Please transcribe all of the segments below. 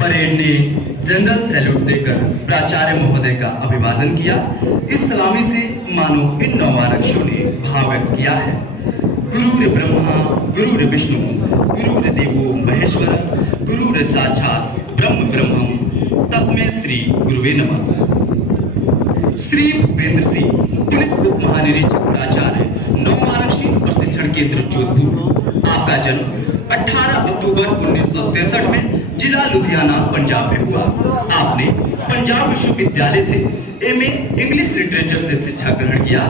Parade ने general salute देकर प्राचार्य महोदय का अभिवादन किया। इस सलामी से मानो इन 9 आरक्षियों ने भाव व्यक्त किया है। गुरुर ब्रह्मा गुरुर विष्णु गुरुर देवो महेश्वर गुरुर साक्षात ब्रह्म ब्रह्मम तस्मै श्री गुरुवे नमः। श्री भूपेंद्र सिंह, पुलिस उप महानिरीक्षक प्राचार्य 9 आरक्षी प्रशिक्षण केंद्र जोधपुर। आपका जन्म 18 अक्टूबर 1963 में जिला लुधियाना पंजाब में हुआ। आपने पंजाब विश्वविद्यालय से एमए इंग्लिश लिटरेचर से शिक्षा ग्रहण किया।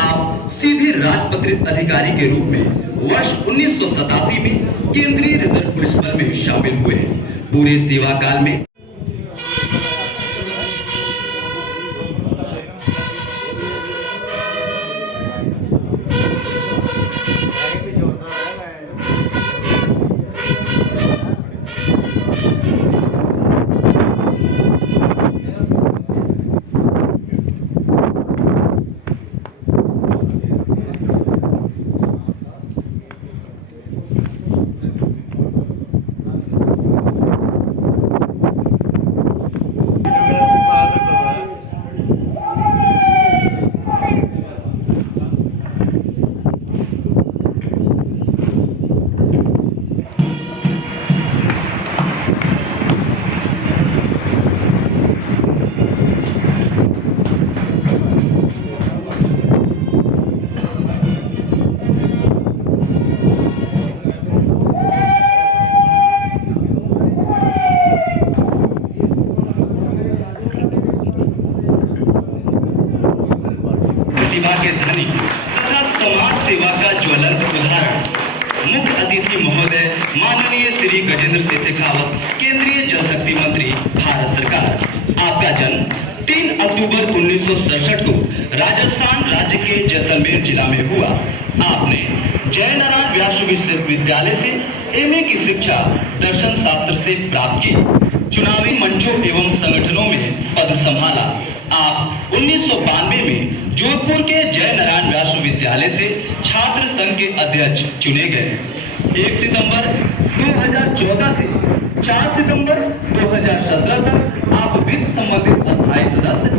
आप सीधे राजपत्रित अधिकारी के रूप में वर्ष 1987 में केंद्रीय रिजर्व पुलिस बल में शामिल हुए। पूरे सेवा काल में के धनी तथा समाज सेवा का ज्वलंत उदाहरण मुख्य अतिथि महोदय माननीय श्री गजेंद्र सिंह शेखावत, केंद्रीय जल शक्ति मंत्री, भारत सरकार। आपका जन्म 3 अक्टूबर 1967 को राजस्थान राज्य के जैसलमेर जिला में हुआ। आपने जयनारायण व्यास विश्वविद्यालय से एमए की शिक्षा दर्शन शास्त्र से प्राप्त की। चुनावी मंचों एवं संगठनों में पद संभाला। आप 1992 में जोधपुर के जयनारायण व्यास विद्यालय से छात्र संघ के अध्यक्ष चुने गए। 1 सितंबर 2014 से 4 सितंबर 2017 तक आप वित्त संबंधित अस्थायी सदस्य,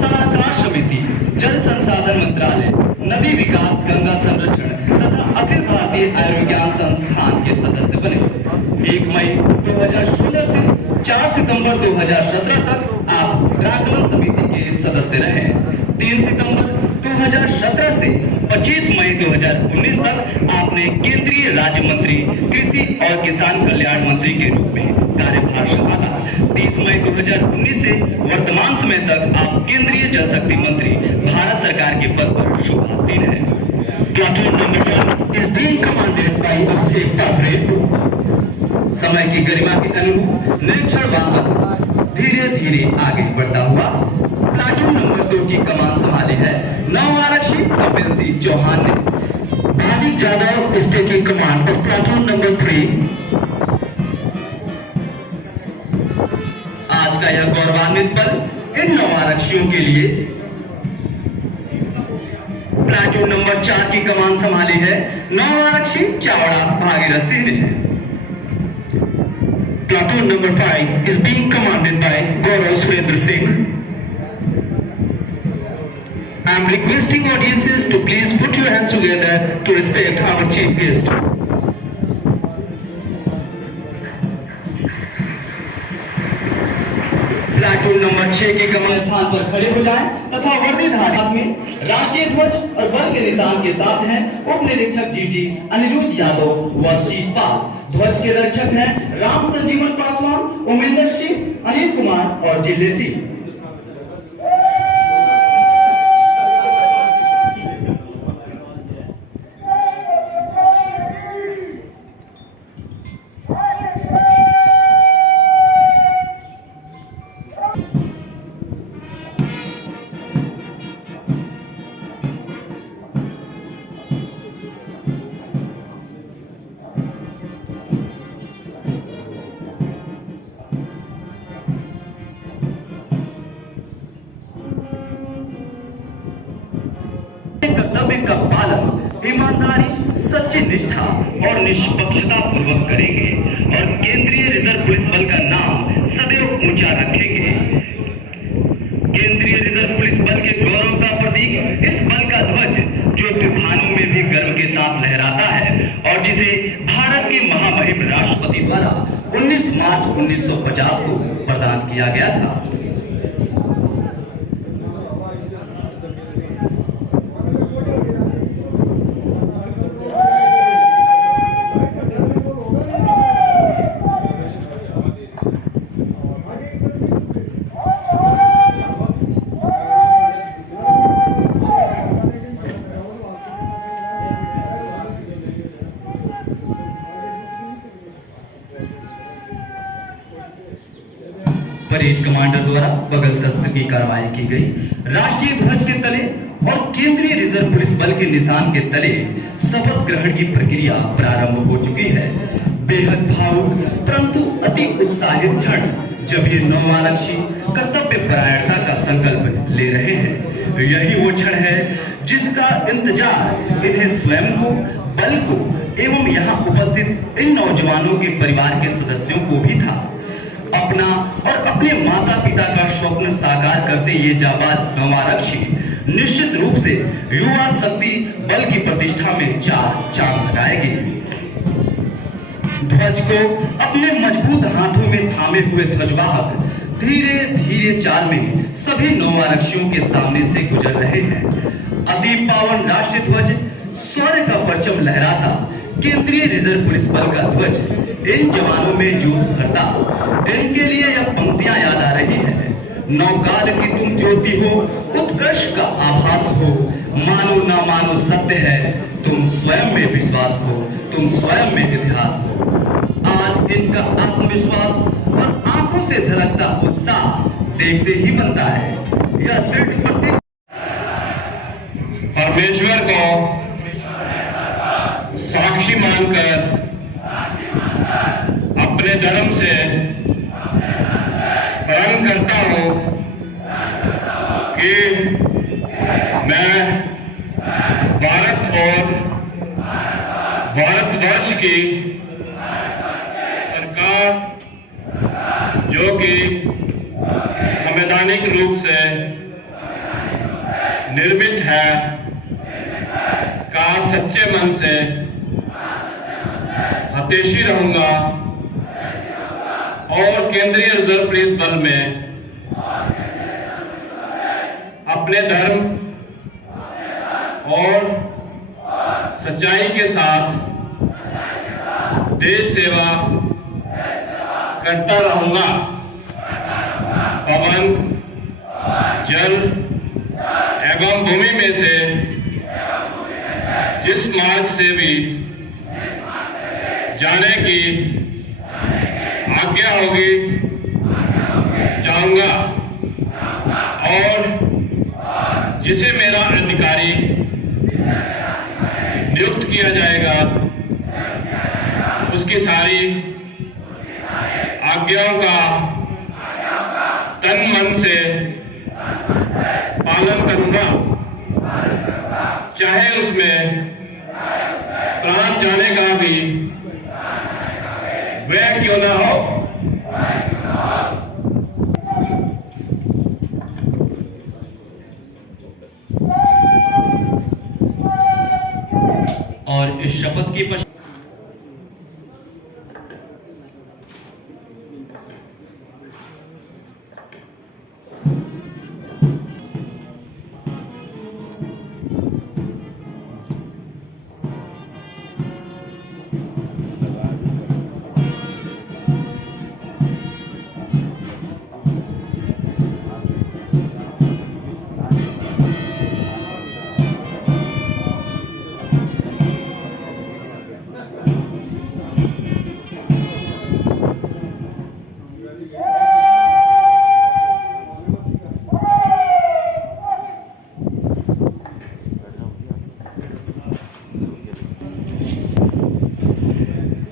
सलाहकार समिति, जल संसाधन मंत्रालय, नदी विकास, गंगा संरक्षण तथा अखिल भारतीय आयुर्विज्ञान संस्थान के सदस्य बने। 1 मई 2016 से 4 सितंबर 2017 तक आप प्राक्कलन समिति के सदस्य रहे। 3 सितंबर 2017 से 25 मई 2019 तक आपने केंद्रीय राज्य मंत्री, कृषि और किसान कल्याण मंत्री के रूप में कार्यभार संभाला। 30 मई 2019 से वर्तमान समय तक आप केंद्रीय जल शक्ति मंत्री, भारत सरकार के पद पर शोभासीन हैं। Platoon number 1 is being commanded by Abhishek Thapre। समय की गरिमा के अनुरूप निरीक्षण वाहन धीरे धीरे आगे बढ़ता हुआ प्लाटून नंबर 2 की कमान संभाली है 9 आरक्षी कपिल सिंह चौहान ने। Bhavik Jadav is taking command of platoon number 3। आज का यह गौरवान्वित पल इन 9 आरक्षियों के लिए प्लाटून नंबर 4 की कमान संभाली है 9 आरक्षी चावड़ा भागीरथ सिंह ने। Platoon number 5 is being commanded by Gaurav Surendra Singh. I am requesting audiences to please put your hands together to respect our chief guest. Platoon number 6 के कमान स्थान पर खड़े हो जाएं तथा वर्दीधारी में राष्ट्रीय ध्वज और बल के निशान के साथ हैं उप निरीक्षक जीटी अनिरुद्ध यादव व शीशपाल। ध्वज के रक्षक हैं राम संजीवन पासवान, उमेंद्र सिंह, अनिल कुमार और जिल्ले सिंह। कर्तव्य का पालन ईमानदारी, सच्ची निष्ठा और निष्पक्षता पूर्वक करेंगे और केंद्रीय रिजर्व पुलिस बल का नाम 1950 को प्रदान किया गया था। परेड कमांडर द्वारा बगल शस्त्र की कार्रवाई की गई। राष्ट्रीय ध्वज के तले और केंद्रीय रिजर्व पुलिस बल के निशान के तले शपथ ग्रहण की प्रक्रिया प्रारंभ हो चुकी है। बेहद भावुक परंतु अति उत्साहित क्षण जब ये नवआरक्षी कर्तव्य परायणता का संकल्प ले रहे हैं। यही वो क्षण है जिसका इंतजार इन्हें स्वयं को, बल को एवं यहाँ उपस्थित इन नौजवानों के परिवार के सदस्यों को भी था। अपना और अपने माता पिता का स्वप्न साकार करते ये जाबाज नवआरक्षी निश्चित रूप से युवा शक्ति बल की प्रतिष्ठा में चार चांद लगाएगी। ध्वज को अपने मजबूत हाथों में थामे हुए ध्वजवाहक धीरे धीरे चाल में सभी नवआरक्षियों के सामने से गुजर रहे हैं। अति पावन राष्ट्रीय ध्वज शौर्य का परचम लहराता केंद्रीय रिजर्व पुलिस बल का ध्वज इन जवानों में जोश भरता। इनके लिए यह पंक्तियां याद आ रही है। नौकाल की तुम ज्योति हो, उत्कर्ष का आभास हो, मानो ना मानो सत्य है, तुम स्वयं में विश्वास हो, तुम स्वयं में इतिहास हो। आज इनका आत्मविश्वास और आंखों से झलकता उत्साह देखते ही बनता है। यह दृढ़ प्रतीक परमेश्वर को साक्षी मानकर अपने धर्म से प्रण करता हूं कि मैं भारत और भारतवर्ष की सरकार जो कि संवैधानिक रूप से निर्मित है का सच्चे मन से हितैषी रहूंगा और केंद्रीय रिजर्व पुलिस बल में अपने धर्म और सच्चाई के साथ देश सेवा करता रहूंगा। पवन, जल एवं भूमि में से जिस मार्ग से भी जाने की आज्ञा होगी जाऊंगा और जिसे मेरा अधिकारी नियुक्त किया जाएगा उसकी सारी आज्ञाओं का तन मन से पालन करूंगा, चाहे उसमें प्राण जाने का भी वह क्यों ना हो। और इस शपथ की पश्चात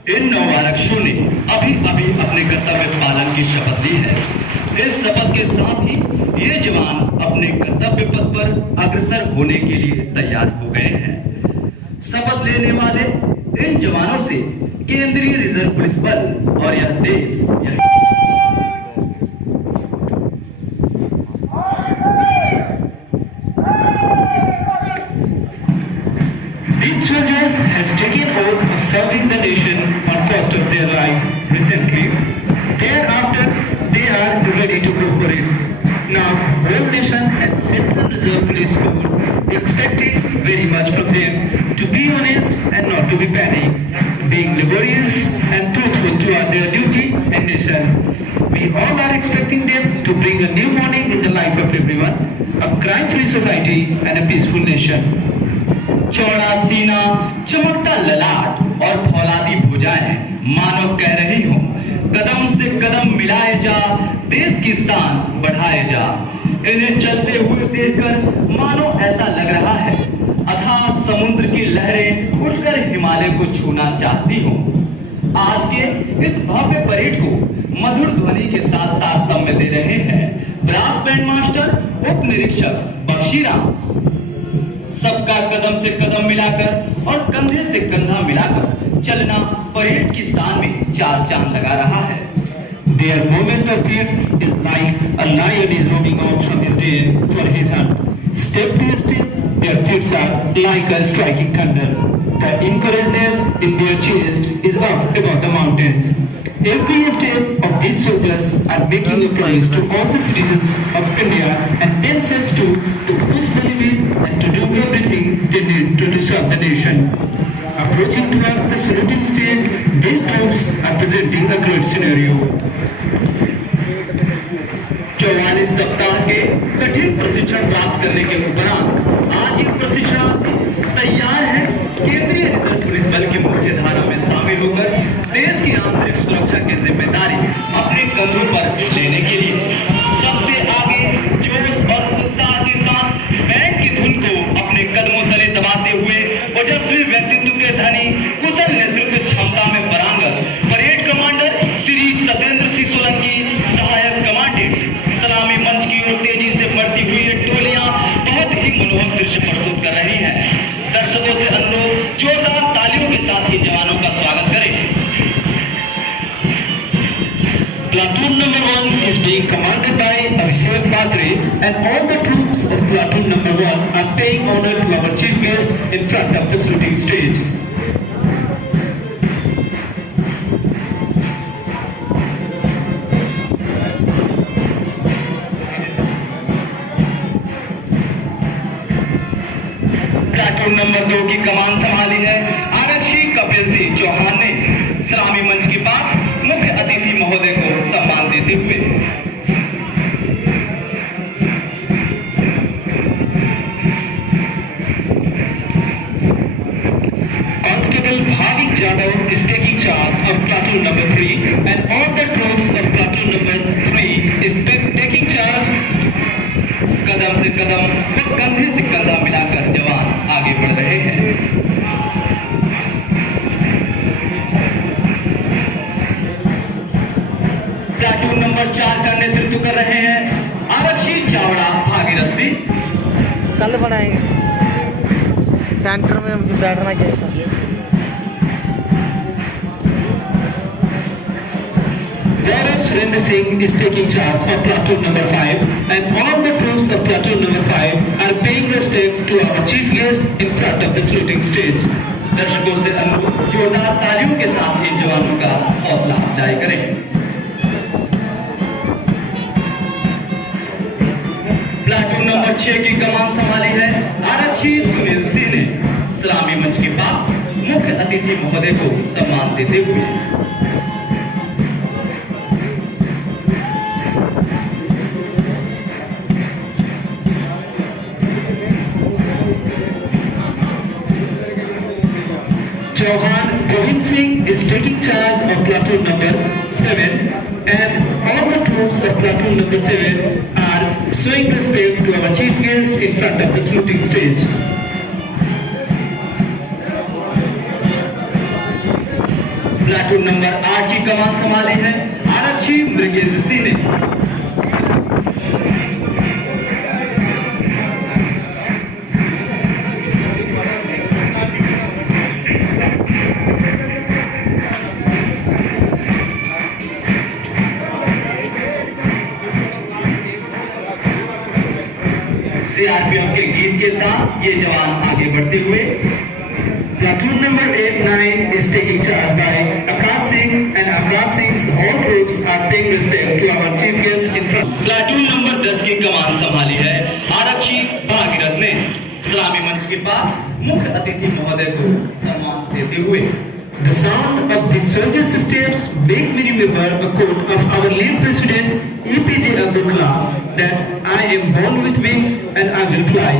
इन नवआरक्षियों ने अभी अभी अपने कर्तव्य पालन की शपथ ली है। इस शपथ के साथ ही ये जवान अपने कर्तव्य पथ पर अग्रसर होने के लिए तैयार हो गए हैं। शपथ लेने वाले इन जवानों से केंद्रीय रिजर्व पुलिस बल और यह देश These soldiers has taken oath of serving the nation on cost of their life recently. There are go for it. Now, whole nation and Central Reserve Police Force expecting very much from them to be honest and not to be panic, being laborious and truthful toward their duty and nation. We all are expecting them to bring a new morning in the life of everyone, a crime-free society and a peaceful nation. चौड़ा सीना, चमकता ललाट और फौलादी भुजाएं मानो कह रही हूँ, कदम से कदम मिलाए जा, देश की शान बढ़ाए जा। इन्हें चलते हुए देखकर मानो ऐसा लग रहा है अथाह समुद्र की लहरें उठकर हिमालय को छूना चाहती हूँ। आज के इस भव्य परेड को मधुर ध्वनि के साथ तारतम्य दे रहे हैं ब्रास बैंड मास्टर उप निरीक्षक बख्शीराम। सबका कदम से कदम मिलाकर और कंधे से कंधा मिलाकर चलना परेड की शान में चार चांद लगा रहा है। Their movement of feet is like a lion is roaming out from his den for his hunt. Step by step, their feet are like a striking thunder. The encouragemeness in their chest is up above the mountains. Every step of these soldiers are making a promise to all the citizens of India and themselves too to push the limit and to do everything they need to serve the nation. Approaching towards the saluting stage, these troops are presenting a great scenario. 44 सप्ताह के कठिन प्रशिक्षण प्राप्त करने के उपरांत आज ये प्रशिक्षणार्थी तैयार है केंद्रीय रिजर्व पुलिस बल की मुख्य धारा में शामिल होकर देश की आंतरिक सुरक्षा की जिम्मेदारी अपने कंधों पर लेने के लिए। सबसे आगे जोश और उत्साह के साथ बैंड की धुन को अपने कदमों तले दबाते हुए ओजस्वी व्यक्तित्व के धनी कुशल नेतृत्व क्षमता में परांगत परेड कमांडर श्री सत्येंद्र सिंह सोलंकी, सहायक कमांडेंट, सलामी मंच की ओर तेजी से बढ़ती हुई ये टोलियां बहुत ही मनोहर दृश्य प्रस्तुत कर रही हैं। दर्शकों से अनुरोध, जोरदार तालियों के साथ इन जवानों का स्वागत करें। Platoon number 1 is being commanded by Abhishek Patre and all the troops of platoon number 1 are paying honor to our chief guest in front of the saluting stage. Platoon number 2 की कमान संभाली है आरक्षी कपिल सिंह चौहान ने। सलामी मंच के पास मुख्य अतिथि महोदय को सम्मान देते हुए Constable Bhavik Jadhav is taking charge of platoon number 3 and all the troops of platoon number 3 is taking charge. कदम से कदम व कंधे से कंधा मिलाकर जवान आगे बढ़ रहे हैं। प्लाटून नंबर 4 का नेतृत्व कर रहे हैं आरक्षी चावड़ा भागीरथ सिंह। कल बनाएंगे, सेंटर में मुझे बैठना चाहिए था। Gaurav Surendra Singh is taking charge of platoon number 5 and all the troops of platoon number 5 are paying respect to our chief guest in front of the saluting stage. दर्शकों से अनुरोध, जोरदार तालियों के साथ इन जवानों का हौसला अफजाई करें। प्लाटून नंबर 6 की कमान संभाली है आरक्षी सुनील सिंह ने। सलामी मंच के पास मुख्य अतिथि महोदय को सम्मान देते हुए Chauhan Govind Singh is taking charge of platoon number 7 and all the troops of platoon number 7 are showing respect to our chief guest in front of the saluting stage. Platoon number 8 की कमान संभाली है आरक्षी मृगेंद्र सिंह ने। CRPF के गीत के साथ ये जवान आगे बढ़ते हुए Platoon number 8-9 is taking charge by Akash Avas Singh and Avas Singh's all troops are paying respect to our chief guest in front. Platoon number 10 की कमान संभाली है आरक्षी भागीरथ ने। सलामी मंच के पास मुख्य अतिथि महोदय को सम्मान देते हुए The sound of the soldiers' steps make me remember a quote of our late President APJ Abdul Kalam that I am born with wings and I will fly.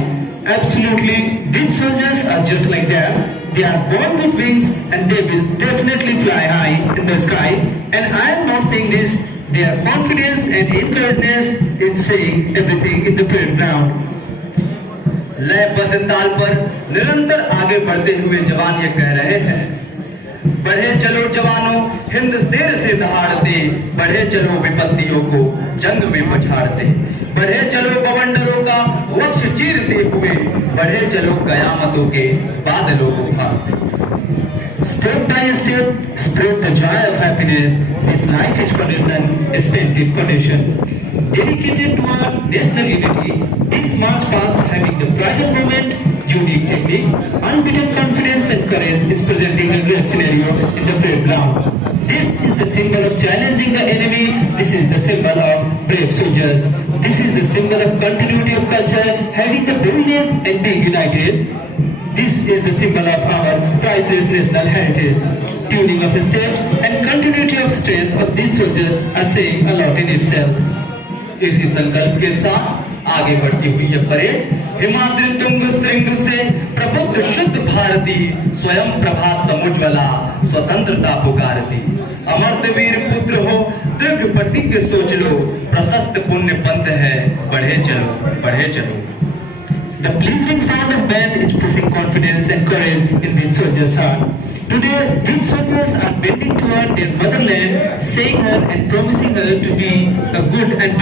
Absolutely, these soldiers are just like that. They are born with wings and they will definitely fly high in the sky. And I am not saying this. Their confidence and encouragement is saying everything in the parade ground. लयबद्ध ताल पर निरंतर आगे बढ़ते हुए जवान ये कह रहे हैं, बढ़े चलो जवानों हिंद शेर से दहाड़ते, बढ़े चलो विपत्तियों को जंग में पछाड़ते, बढ़े चलो बवंडरों का वक्ष चीरते हुए, बढ़े चलो कयामतों के बादलों को फाड़ते। Step by step, spread the joy of happiness. This night is foundation, a splendid foundation. Dedicated to our national unity, this march past having the bridal moment, unique technique, unbeaten confidence and courage is presenting a great scenario in the parade ground. This is the symbol of challenging the enemy. This is the symbol of brave soldiers. This is the symbol of continuity of culture, having the boldness and being united. This is the symbol of our priceless national heritage. Tuning of steps and continuity of strength of these soldiers are saying a lot in itself. इसी संकल्प के साथ आगे बढ़ती हुई यह parade Himadri तुंग श्रृंग से प्रबुद्ध शुद्ध भारती स्वयं प्रभा समुज्वला स्वतंत्रता पुकारती। अमर्त वीर पुत्र हो दृढ़ प्रतिज्ञ सोच लो, प्रशस्त पुण्य पंथ है बढ़े चलो बढ़े चलो। The pleasing sound of band is pushing confidence and courage in these soldiers' heart. Today, these soldiers are bending toward their motherland, saying her and promising her to be a good and